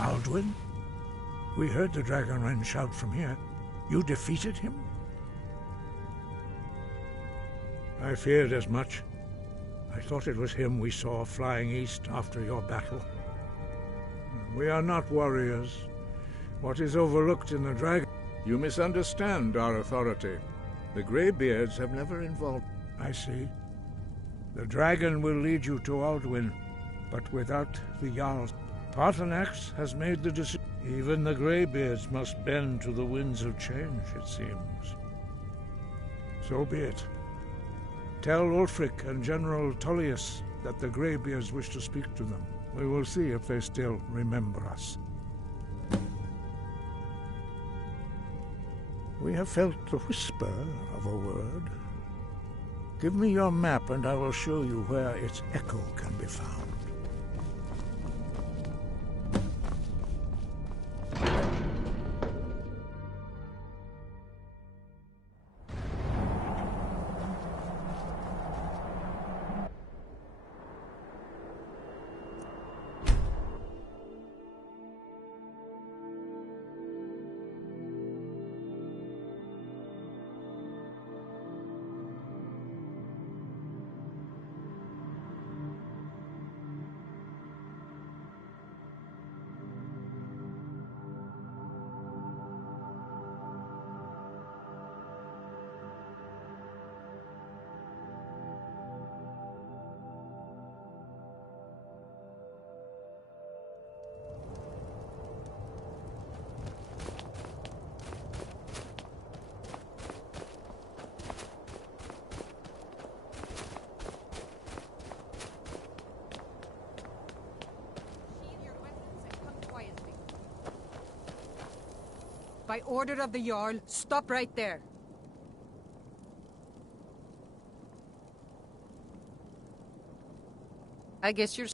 Alduin? We heard the dragonren shout from here. You defeated him? I feared as much. I thought it was him we saw flying east after your battle. We are not warriors. What is overlooked in the dragon... You misunderstand our authority. The Greybeards have never involved... I see. The dragon will lead you to Alduin, but without the Jarls. Paarthurnax has made the decision. Even the Greybeards must bend to the winds of change, it seems. So be it. Tell Ulfric and General Tullius that the Greybeards wish to speak to them. We will see if they still remember us. We have felt the whisper of a word. Give me your map and I will show you where its echo can be found. By order of the Jarl, stop right there. I guess you're...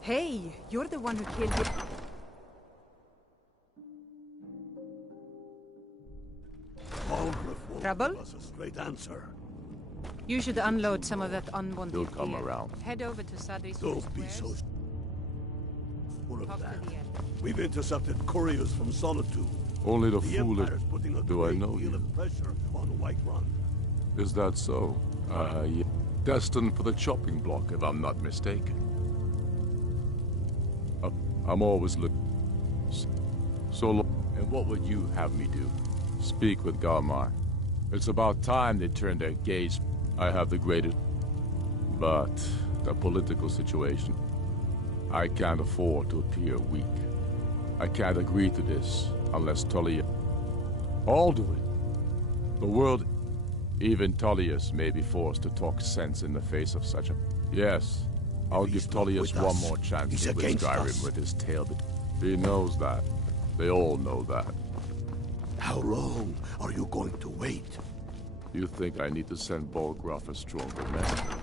Hey, you're the one who killed it. Trouble? Was a straight answer. You should unload some of that unwanted He'll come gear. around. Head over to Sadri's Don't be so full of Talk that. to the elder. We've intercepted couriers from Solitude. Only the The foolish. Empire's putting a Do I great know deal you? of pressure on Whiterun. Is that so? Yeah. Destined for the chopping block, if I'm not mistaken. I'm always looking. So long. And what would you have me do? Speak with Garmar. It's about time they turn their gaze. I have the greatest. But the political situation. I can't afford to appear weak. I can't agree to this unless Tullius. All do it. The world, even Tullius, may be forced to talk sense in the face of such a. Yes, I'll give Tullius one more chance He's to win against Skyrim us. with his tail. He knows that. They all know that. How long are you going to wait? You think I need to send Bolgraf a stronger man?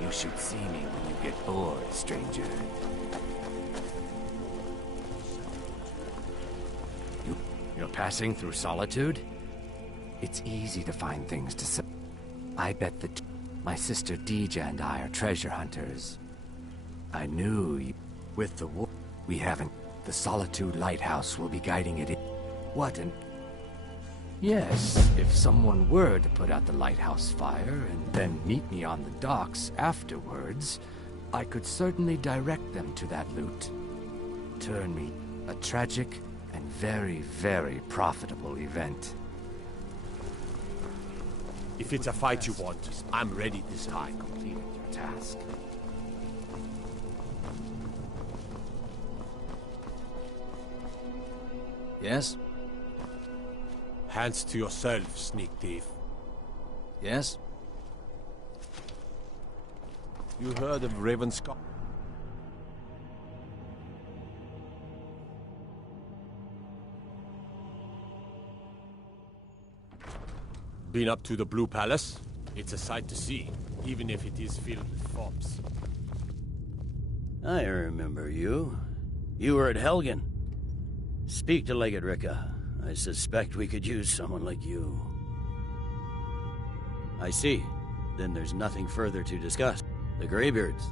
You should see me when you get bored, stranger. You're passing through Solitude? It's easy to find things to say. I bet that my sister Deja and I are treasure hunters. I knew you. With the war, we haven't. The Solitude Lighthouse will be guiding it in. What an... Yes, if someone were to put out the lighthouse fire and then meet me on the docks afterwards, I could certainly direct them to that loot. Turn me a tragic and very, very profitable event. If it's a fight you want, I'm ready this time. Completed your task. Yes? Hands to yourself, sneak thief. Yes? You heard of Ravenscott? Been up to the Blue Palace? It's a sight to see, even if it is filled with fops. I remember you. You were at Helgen. Speak to Legate Ricka. I suspect we could use someone like you. I see. Then there's nothing further to discuss. The Greybeards.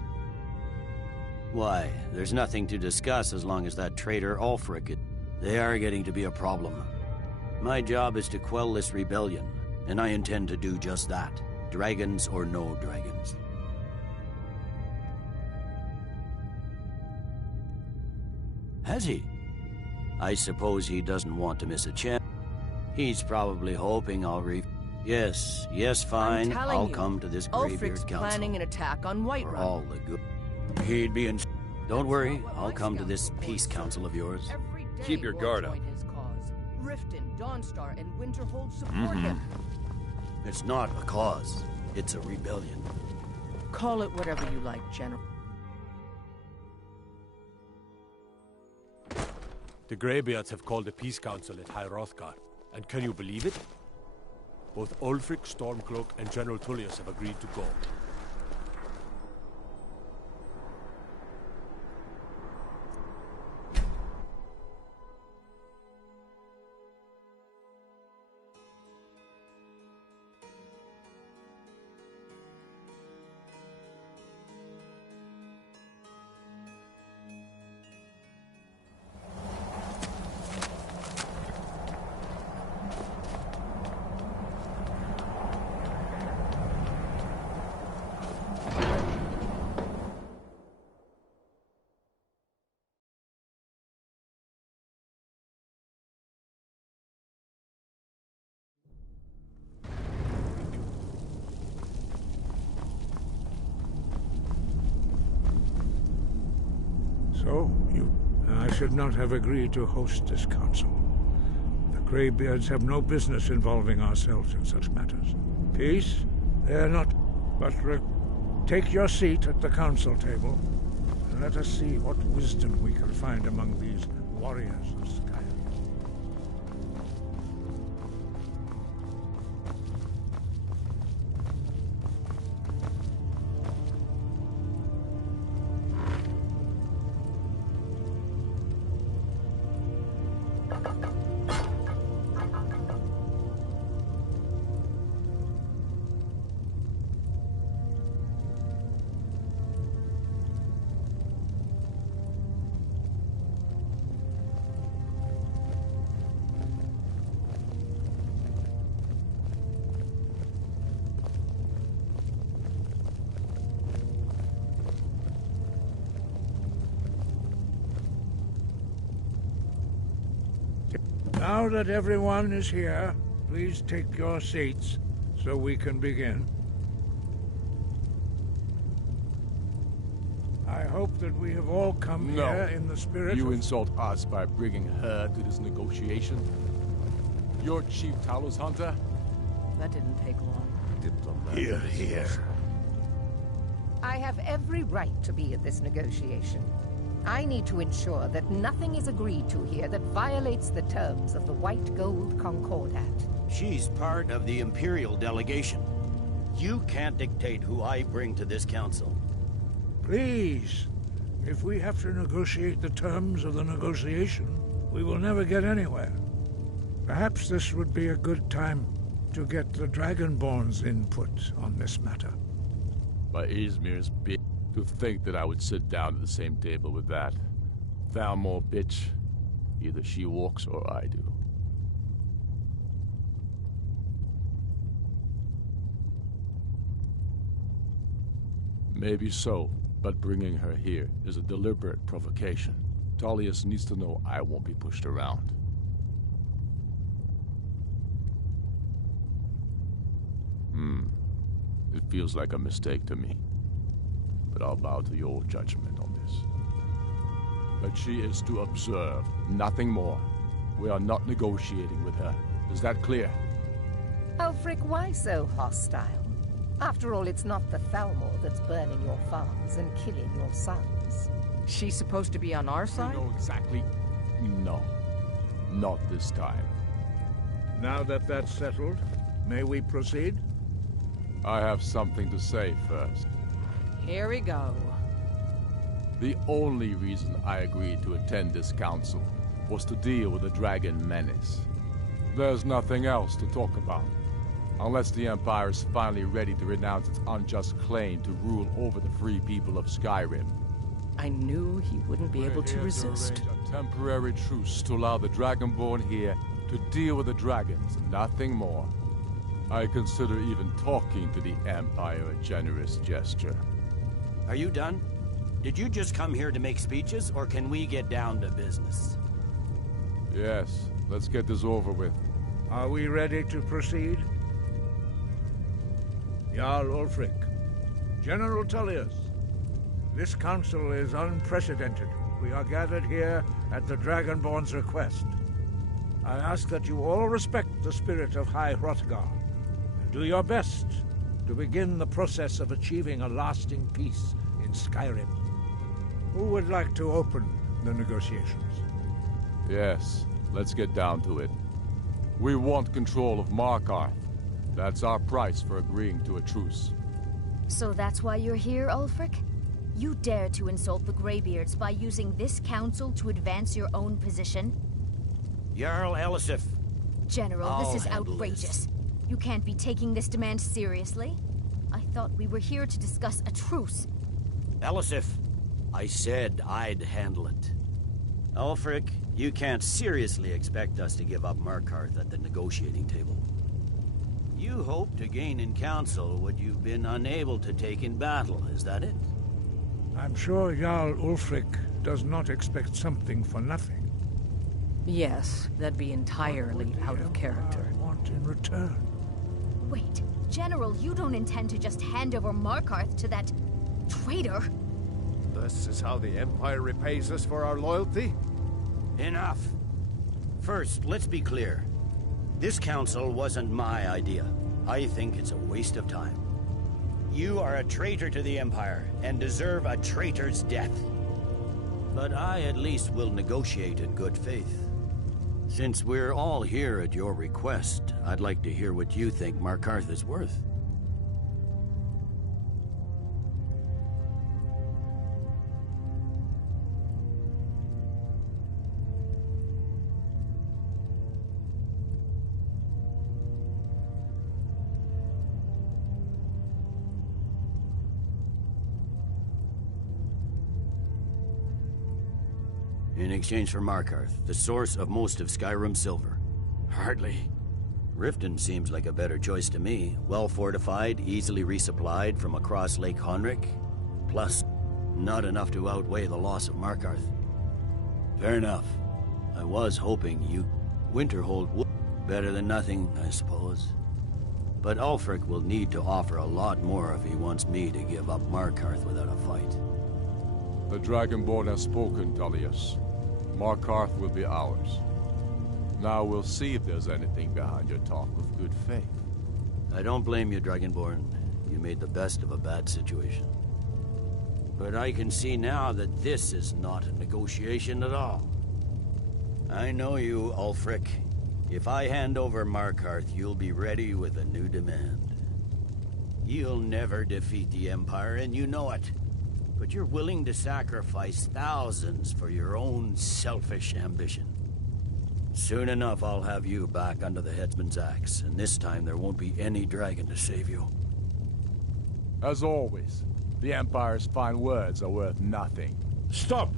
Why, there's nothing to discuss as long as that traitor Ulfric. They are getting to be a problem. My job is to quell this rebellion, and I intend to do just that. Dragons or no dragons. Has he? I suppose he doesn't want to miss a chance. He's probably hoping I'll Yes, fine. I'll come to this Greybeard Ulfric's Council. planning an attack on For Whiterun. all the good. He'd be in... Don't worry, I'll come to this peace council of yours. Every day Keep your guard up. join his cause. Riften, Dawnstar, and Winterhold support him. It's not a cause. It's a rebellion. Call it whatever you like, General. The Greybeards have called a peace council at High Hrothgar. And can you believe it? Both Ulfric, Stormcloak, and General Tullius have agreed to go. So, I should not have agreed to host this council. The Greybeards have no business involving ourselves in such matters. Peace? They're not. But take your seat at the council table, and let us see what wisdom we can find among these warriors of Skyrim. Now that everyone is here, please take your seats so we can begin. I hope that we have all come here in the spirit You insult us by bringing her to this negotiation? You're Chief Talos Hunter? That didn't take long. Here, here. I have every right to be at this negotiation. I need to ensure that nothing is agreed to here that violates the terms of the White Gold Concordat. She's part of the Imperial delegation. You can't dictate who I bring to this council. Please, if we have to negotiate the terms of the negotiation, we will never get anywhere. Perhaps this would be a good time to get the Dragonborn's input on this matter. By Izmir's bitch. To think that I would sit down at the same table with that. Thalmor bitch. Either she walks or I do. Maybe so, but bringing her here is a deliberate provocation. Tullius needs to know I won't be pushed around. It feels like a mistake to me. But I'll bow to your judgment on this. But she is to observe, nothing more. We are not negotiating with her. Is that clear? Ulfric, why so hostile? After all, it's not the Thalmor that's burning your farms and killing your sons. She's supposed to be on our side? You know exactly. No. Not this time. Now that that's settled, may we proceed? I have something to say first. Here we go. The only reason I agreed to attend this council was to deal with the dragon menace. There's nothing else to talk about. Unless the Empire is finally ready to renounce its unjust claim to rule over the free people of Skyrim. I knew he wouldn't be able to resist. To arrange a temporary truce to allow the Dragonborn here to deal with the dragons, nothing more. I consider even talking to the Empire a generous gesture. Are you done? Did you just come here to make speeches, or can we get down to business? Yes, let's get this over with. Are we ready to proceed? Jarl Ulfric, General Tullius, this council is unprecedented. We are gathered here at the Dragonborn's request. I ask that you all respect the spirit of High Hrothgar, and do your best to begin the process of achieving a lasting peace in Skyrim. Who would like to open the negotiations? Yes, let's get down to it. We want control of Markarth. That's our price for agreeing to a truce. So that's why you're here, Ulfric? You dare to insult the Greybeards by using this council to advance your own position? Jarl Elisif. General, this is outrageous. You can't be taking this demand seriously. I thought we were here to discuss a truce. Elisif, I said I'd handle it. Ulfric, you can't seriously expect us to give up Markarth at the negotiating table. You hope to gain in council what you've been unable to take in battle, is that it? I'm sure Jarl Ulfric does not expect something for nothing. Yes, that'd be entirely out of character. I want in return. Wait, General, you don't intend to just hand over Markarth to that traitor? This is how the Empire repays us for our loyalty? Enough. First, let's be clear. This council wasn't my idea. I think it's a waste of time. You are a traitor to the Empire, and deserve a traitor's death. But I at least will negotiate in good faith. Since we're all here at your request, I'd like to hear what you think Markarth is worth. In exchange for Markarth, the source of most of Skyrim's silver. Hardly. Riften seems like a better choice to me. Well fortified, easily resupplied from across Lake Honric. Plus, not enough to outweigh the loss of Markarth. Fair enough. I was hoping you... Winterhold would... Better than nothing, I suppose. But Ulfric will need to offer a lot more if he wants me to give up Markarth without a fight. The Dragonborn has spoken, Tullius. Markarth will be ours. Now we'll see if there's anything behind your talk of good faith. I don't blame you, Dragonborn. You made the best of a bad situation. But I can see now that this is not a negotiation at all. I know you, Ulfric. If I hand over Markarth, you'll be ready with a new demand. You'll never defeat the Empire, and you know it. But you're willing to sacrifice thousands for your own selfish ambition. Soon enough, I'll have you back under the headsman's axe, and this time there won't be any dragon to save you. As always, the Empire's fine words are worth nothing. Stop!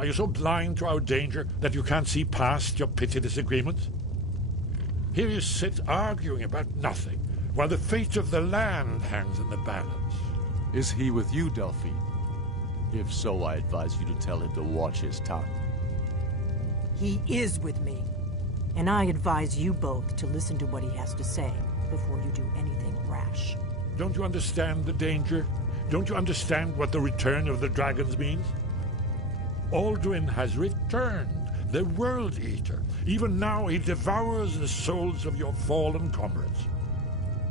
Are you so blind to our danger that you can't see past your petty disagreements? Here you sit arguing about nothing, while the fate of the land hangs in the balance. Is he with you, Delphine? If so, I advise you to tell him to watch his tongue. He is with me. And I advise you both to listen to what he has to say before you do anything rash. Don't you understand the danger? Don't you understand what the return of the dragons means? Alduin has returned, the World Eater. Even now he devours the souls of your fallen comrades.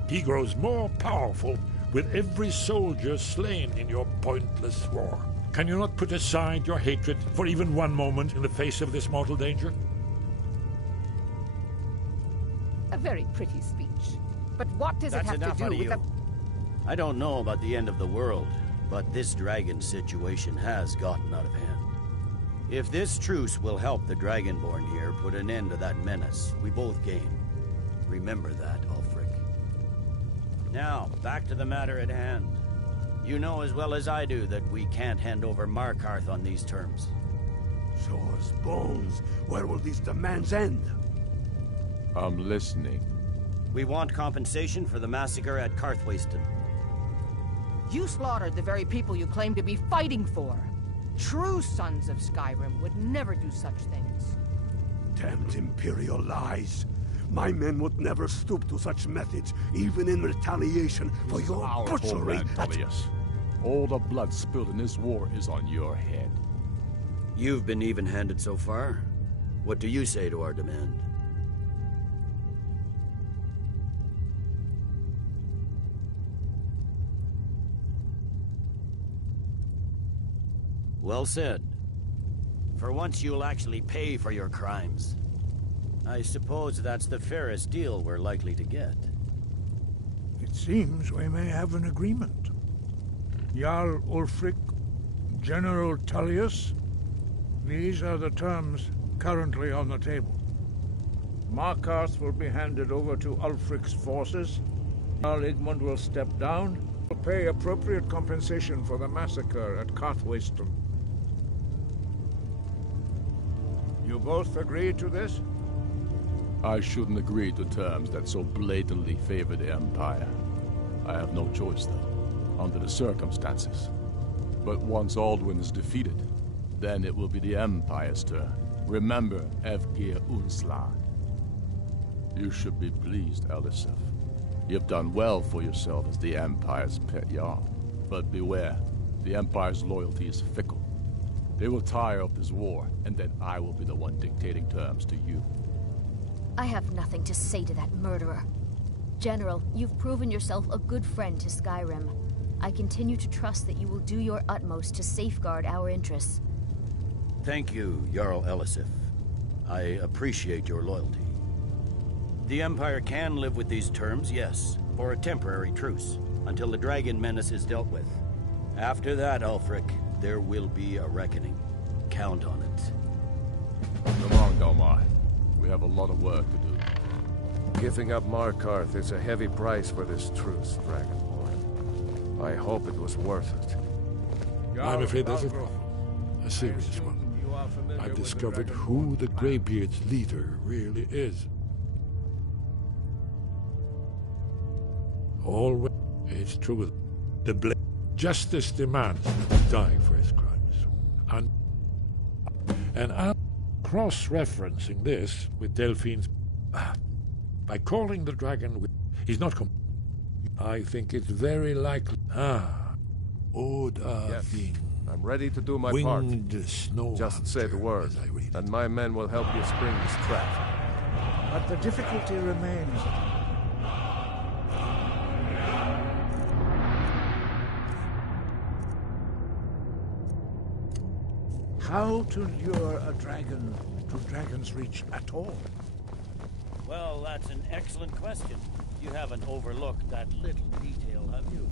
He grows more powerful with every soldier slain in your pointless war. Can you not put aside your hatred for even one moment in the face of this mortal danger? A very pretty speech. But what does it have to do with the... I don't know about the end of the world, but this dragon situation has gotten out of hand. If this truce will help the Dragonborn here put an end to that menace, we both gain. Remember that, Ulfric. Now, back to the matter at hand. You know as well as I do that we can't hand over Markarth on these terms. Shores, bones, where will these demands end? I'm listening. We want compensation for the massacre at Karthwasten. You slaughtered the very people you claim to be fighting for. True sons of Skyrim would never do such things. Damned Imperial lies. My men would never stoop to such methods, even in retaliation for your butchery. All the blood spilled in this war is on your head. You've been even-handed so far. What do you say to our demand? Well said. For once you'll actually pay for your crimes. I suppose that's the fairest deal we're likely to get. It seems we may have an agreement. Jarl Ulfric, General Tullius, these are the terms currently on the table. Markarth will be handed over to Ulfric's forces. Jarl Igmund will step down, will pay appropriate compensation for the massacre at Carthwayston. You both agree to this? I shouldn't agree to terms that so blatantly favor the Empire. I have no choice, though, under the circumstances. But once Alduin is defeated, then it will be the Empire's turn. Remember, Evgir Unslag. You should be pleased, Elisif. You've done well for yourself as the Empire's pet Jarl. But beware, the Empire's loyalty is fickle. They will tire of this war, and then I will be the one dictating terms to you. I have nothing to say to that murderer. General, you've proven yourself a good friend to Skyrim. I continue to trust that you will do your utmost to safeguard our interests. Thank you, Jarl Elisif. I appreciate your loyalty. The Empire can live with these terms, yes, for a temporary truce, until the dragon menace is dealt with. After that, Ulfric, there will be a reckoning. Count on it. Come on, Galmar. We have a lot of work to do. Giving up Markarth is a heavy price for this truce, Dragonborn. I hope it was worth it. I'm afraid there's a serious one. I've discovered who the Greybeard's leader really is. Always, it's true. Justice demands that he die for his crimes. And I'm cross-referencing this with Delphine's... by calling the dragon... He's not... I think it's very likely... Yes, I'm ready to do my part. Snow Just say the word, and my men will help you spring this trap. But the difficulty remains. How to lure a dragon to Dragon's Reach at all? Well, that's an excellent question. You haven't overlooked that little detail, have you?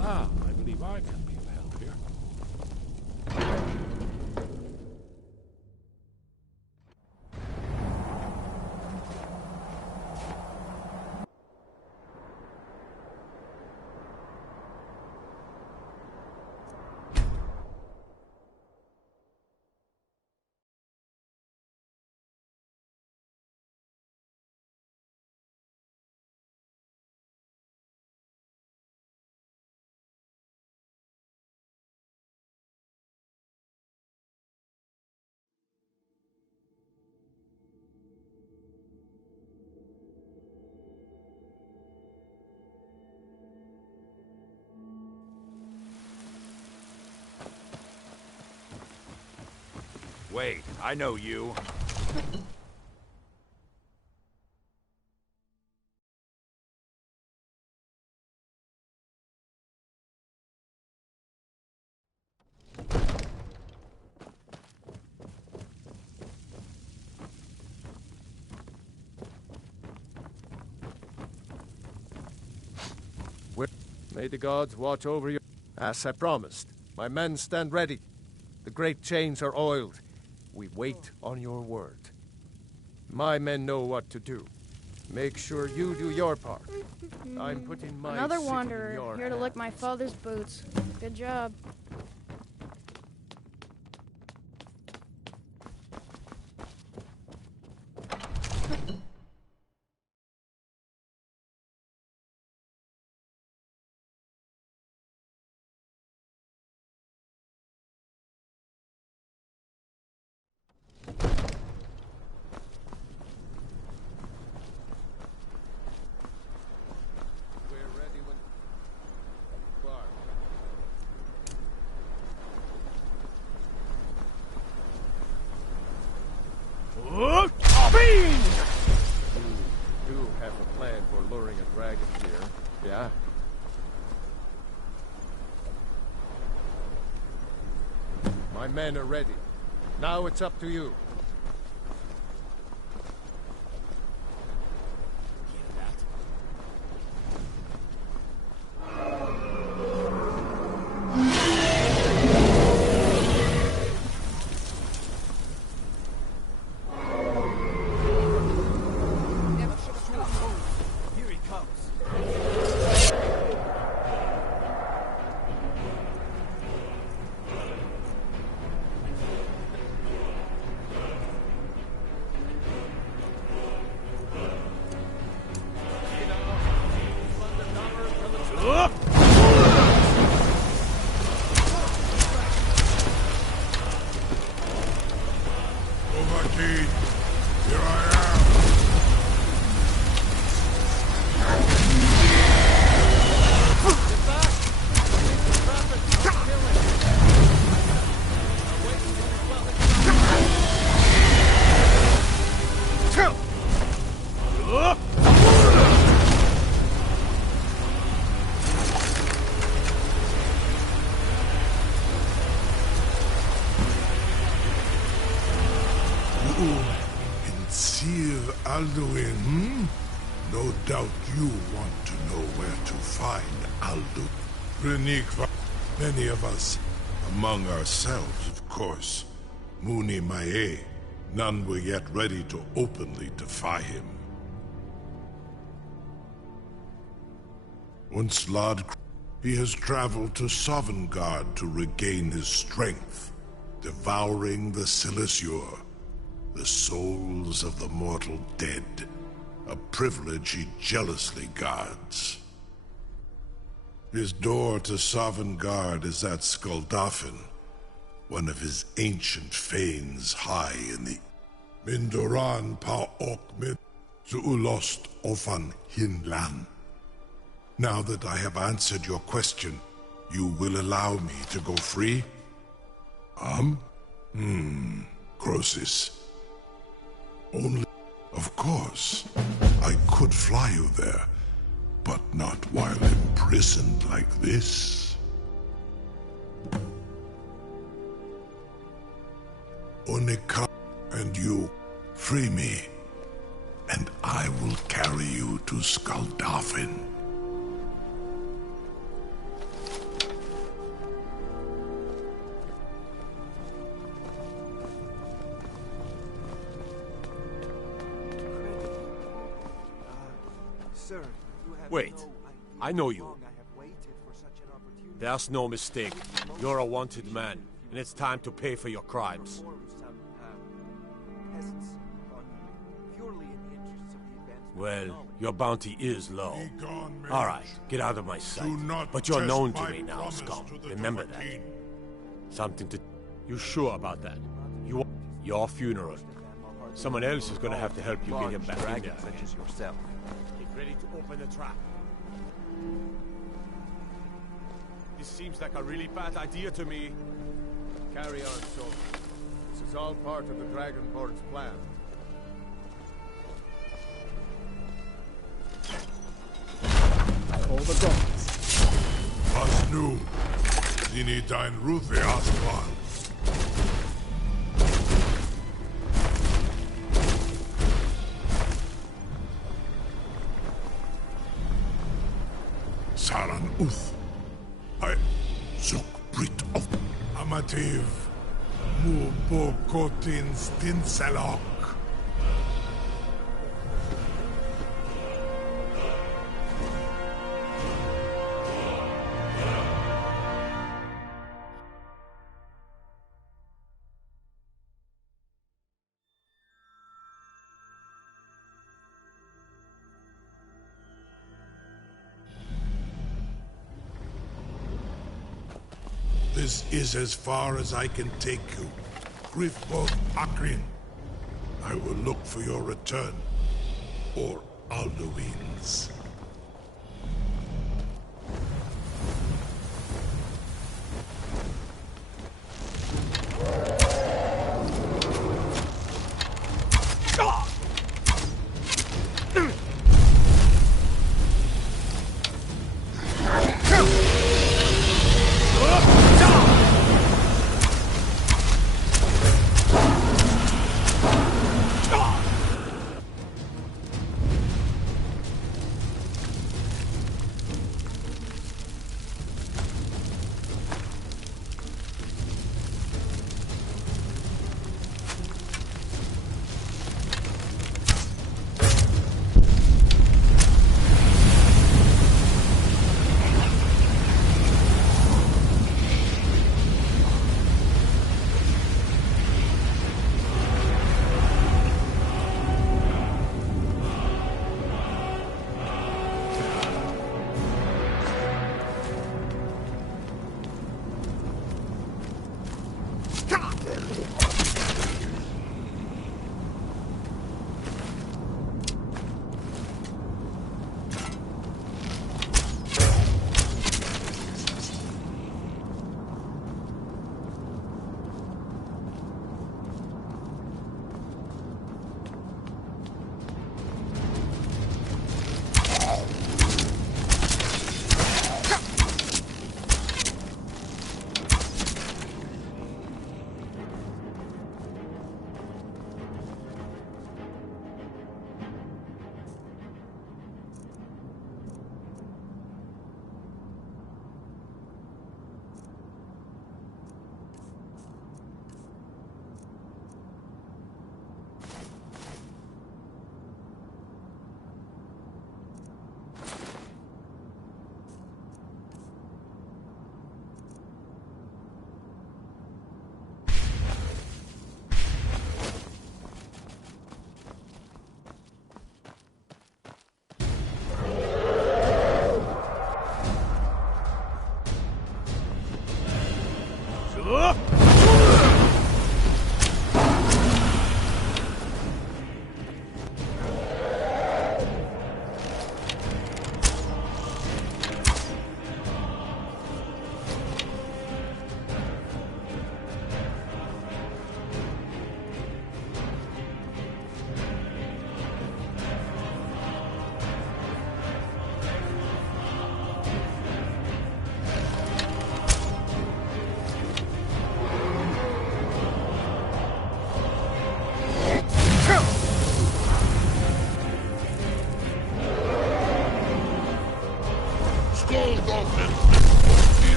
I believe I can be of help here. Wait, I know you. May the gods watch over you. As I promised, my men stand ready. The great chains are oiled. We wait on your word. My men know what to do. Make sure you do your part. I'm putting my Another city wanderer, in your here to lick hands. my father's boots. Good job. You do have a plan for luring a dragon here, yeah? My men are ready. Now it's up to you. Indeed, here I am. Alduin, hmm? No doubt you want to know where to find Alduin. Renikva, many of us, among ourselves, of course. Muni Mae, none were yet ready to openly defy him. Once Lord, he has traveled to Sovngarde to regain his strength, devouring the Silesur, the souls of the mortal dead, a privilege he jealously guards. His door to Sovngarde is at Skuldafn, one of his ancient fanes high in the Mindoran pa Okmid Zuulost Ofan Hinlan. Now that I have answered your question, you will allow me to go free? Croesus. Only, of course, I could fly you there, but not while imprisoned like this. Onika and you, free me, and I will carry you to Skuldafn. Wait, I know you. There's no mistake. You're a wanted man, and it's time to pay for your crimes. Well, your bounty is low. Alright, get out of my sight. But you're known to me now, scum. Remember that. Something to... You sure about that? Your funeral. Someone else is gonna have to help you get him back in there. Such as yourself. Get ready to open the trap. This seems like a really bad idea to me. Carry on, soldier. This is all part of the Dragonborn's plan. By all the gods. Was nu, Dini dein Ruthi Aswan. Saran Uth. I Zuk Brit of Amativ Mubo Kotin Stinselok. This is as far as I can take you. Grifbog Akrin. I will look for your return. Or Alduin's.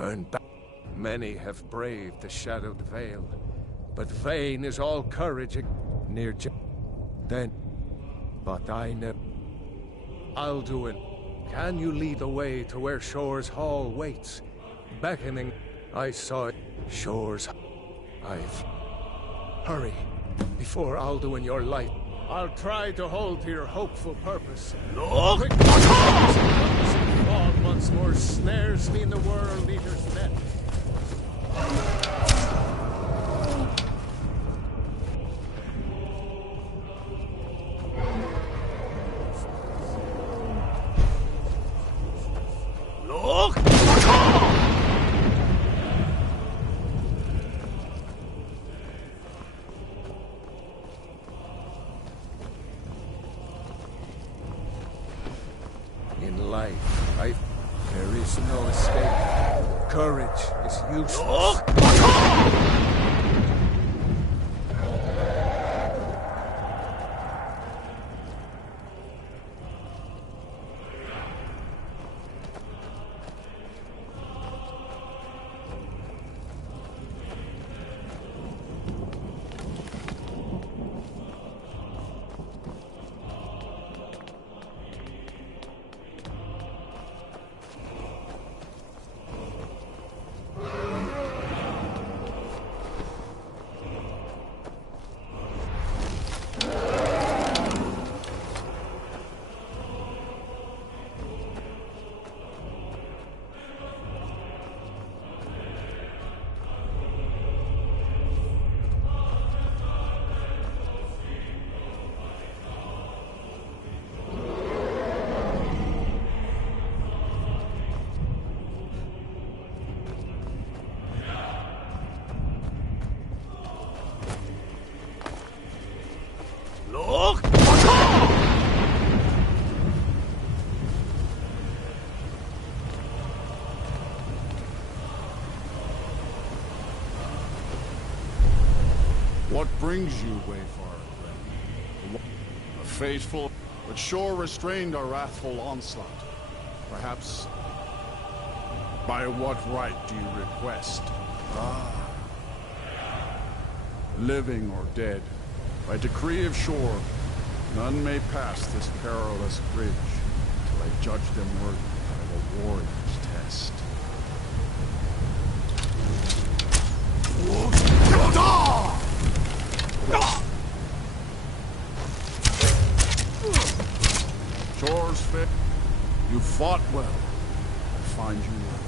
turn back. Many have braved the shadowed veil, but vain is all courage near then. But I know. Alduin, can you lead the way to where Shore's Hall waits? Beckoning, I saw it. Shore's. Hurry, before Alduin your light. I'll try to hold to your hopeful purpose. Look! Fog once more snares me in the World Eater's net. Look! In life, there is no escape. Courage is useless. What brings you, Wayfarer? A faithful, but Shore restrained our wrathful onslaught. Perhaps, by what right do you request? Living or dead, by decree of Shore, none may pass this perilous bridge till I judge them worthy of a warrior's test. Shore's fit. You fought well. I find you well.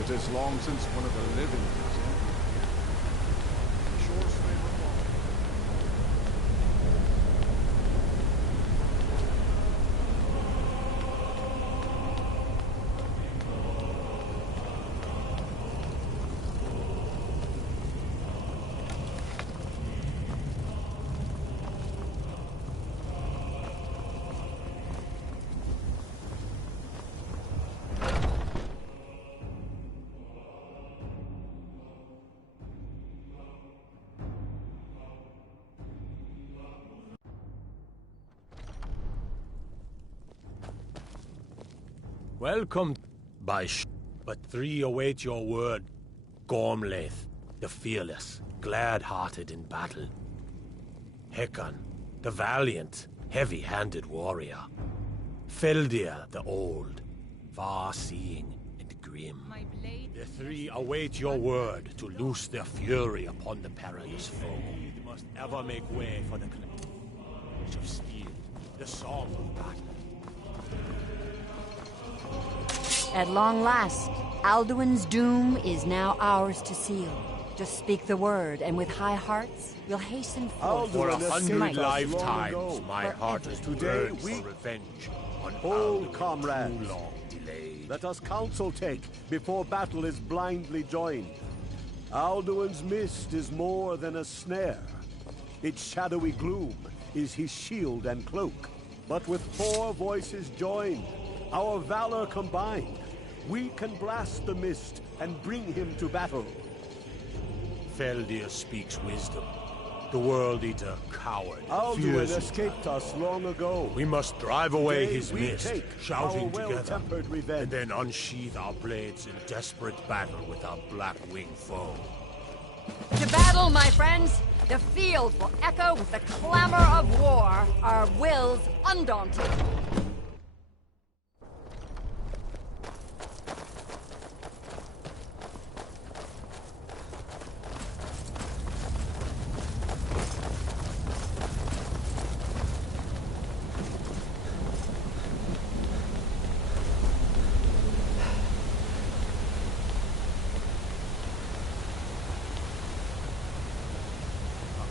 It is long since one of the living was in. Shore's favor fall. Welcome, but three await your word. Gormlaith, the fearless, glad-hearted in battle. Hecon, the valiant, heavy-handed warrior. Feldir, the old, far-seeing and grim. The three await your word to loose their fury upon the perilous foe. You must ever make way for the clash of steel, the song of battle. At long last, Alduin's doom is now ours to seal. Just speak the word, and with high hearts, we'll hasten forth. For 100 lifetimes, my heart has burned for revenge on Hold, Alduin comrades. too long delayed. Let us counsel take before battle is blindly joined. Alduin's mist is more than a snare. Its shadowy gloom is his shield and cloak. But with 4 voices joined, our valor combined, we can blast the mist and bring him to battle. Feldir speaks wisdom. The World Eater, coward, Alduin fears escaped us long ago. We must drive away Today his we mist, take shouting our together, well-tempered revenge. and then unsheath our blades in desperate battle with our black-winged foe. To battle, my friends! The field will echo with the clamor of war, our wills undaunted.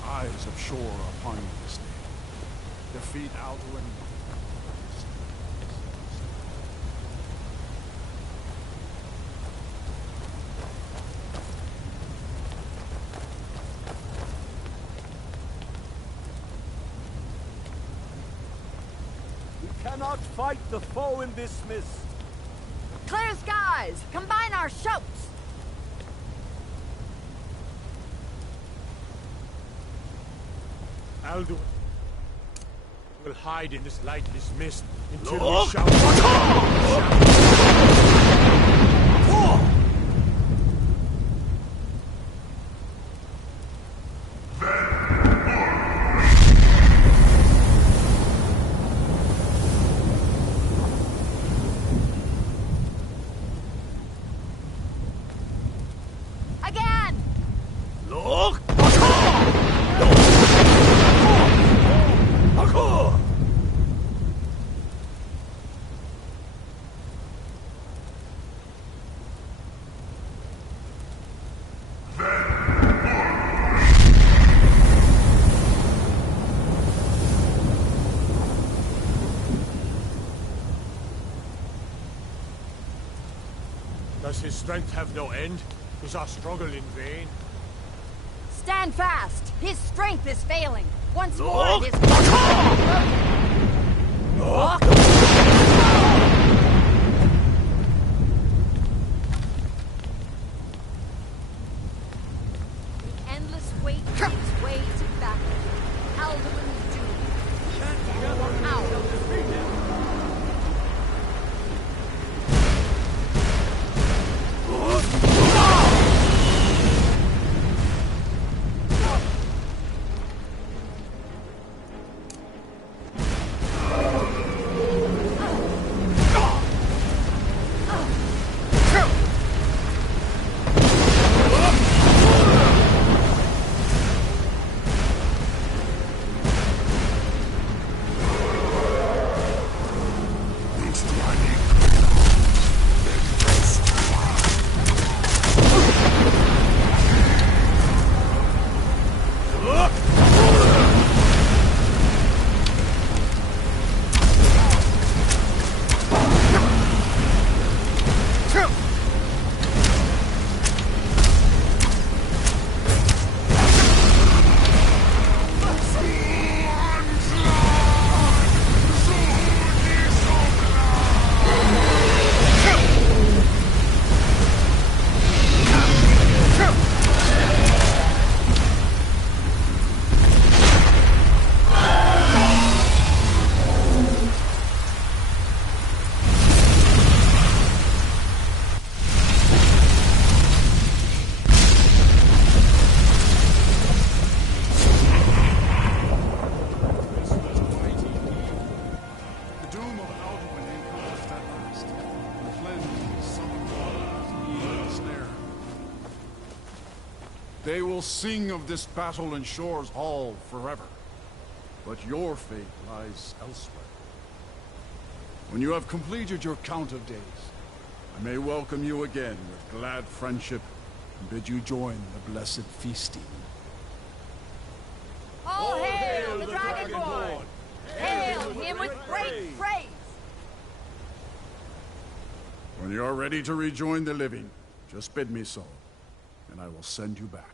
Eyes of shore upon you this day. Defeat Alduin. We cannot fight the foe in this mist. Clear skies! Combine our shouts! Alduin will hide in this lightless mist until Look! we shout. Again! Look! Does his strength have no end? Is our struggle in vain? Stand fast! His strength is failing! Once Look! more, his broken! The endless wait gives way to battle. Alduin's doom. He's dead or out. They will sing of this battle in Shore's Hall forever. But your fate lies elsewhere. When you have completed your count of days, I may welcome you again with glad friendship and bid you join the blessed feasting. All hail the Dragonborn! Hail him with great praise! When you are ready to rejoin the living, just bid me so, and I will send you back.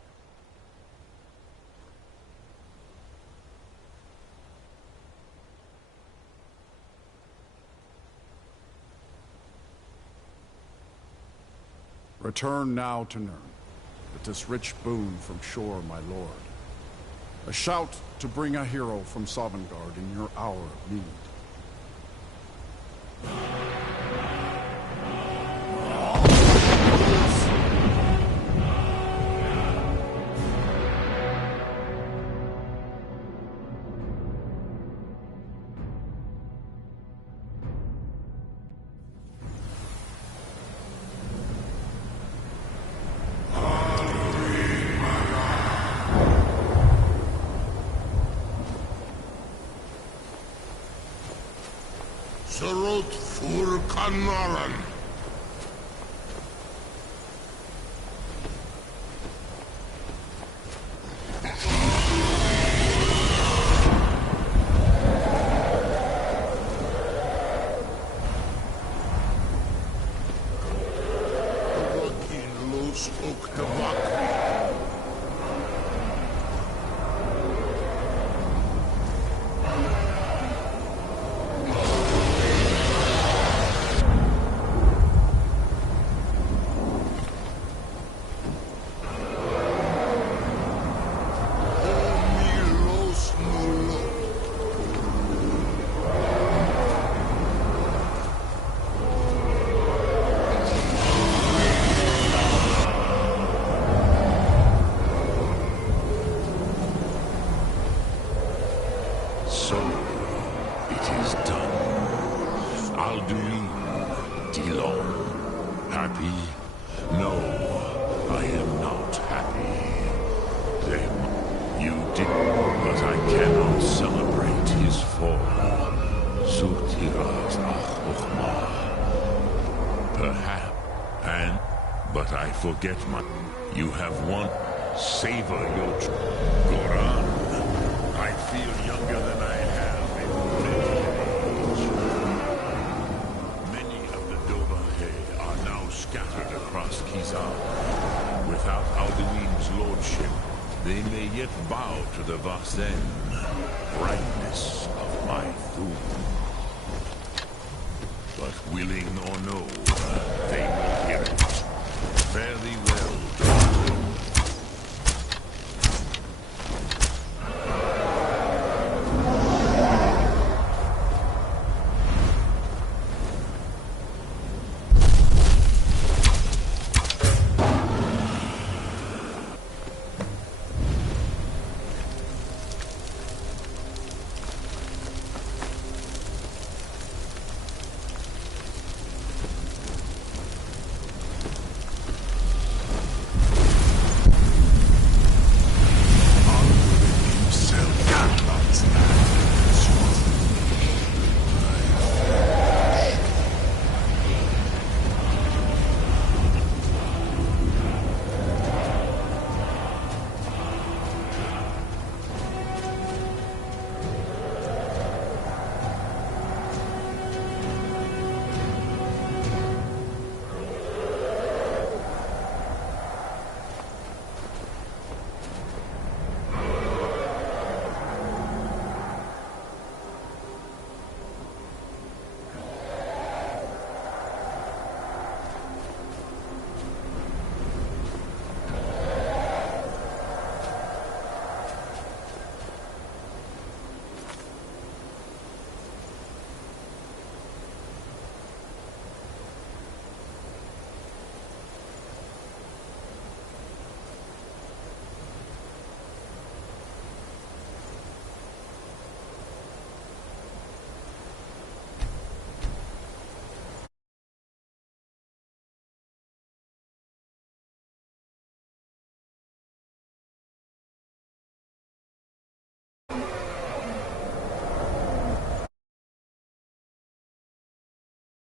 Return now to Nirn, with this rich boon from Shore, my lord. A shout to bring a hero from Sovngarde in your hour of need. Serot fur Kanaran. Los Oktavakri. So, it is done. Alduin, Dilon, happy? No, I am not happy. Them, you did, but I cannot celebrate his fall. Sutiras Achochma. Perhaps, but I forget you have one. Savor your Goran. I feel younger than I have in many age. Many of the Dovahe are now scattered across Kizar. Without Alduin's lordship, they may yet bow to the Vasen, brightness of my Thum. But willing or no,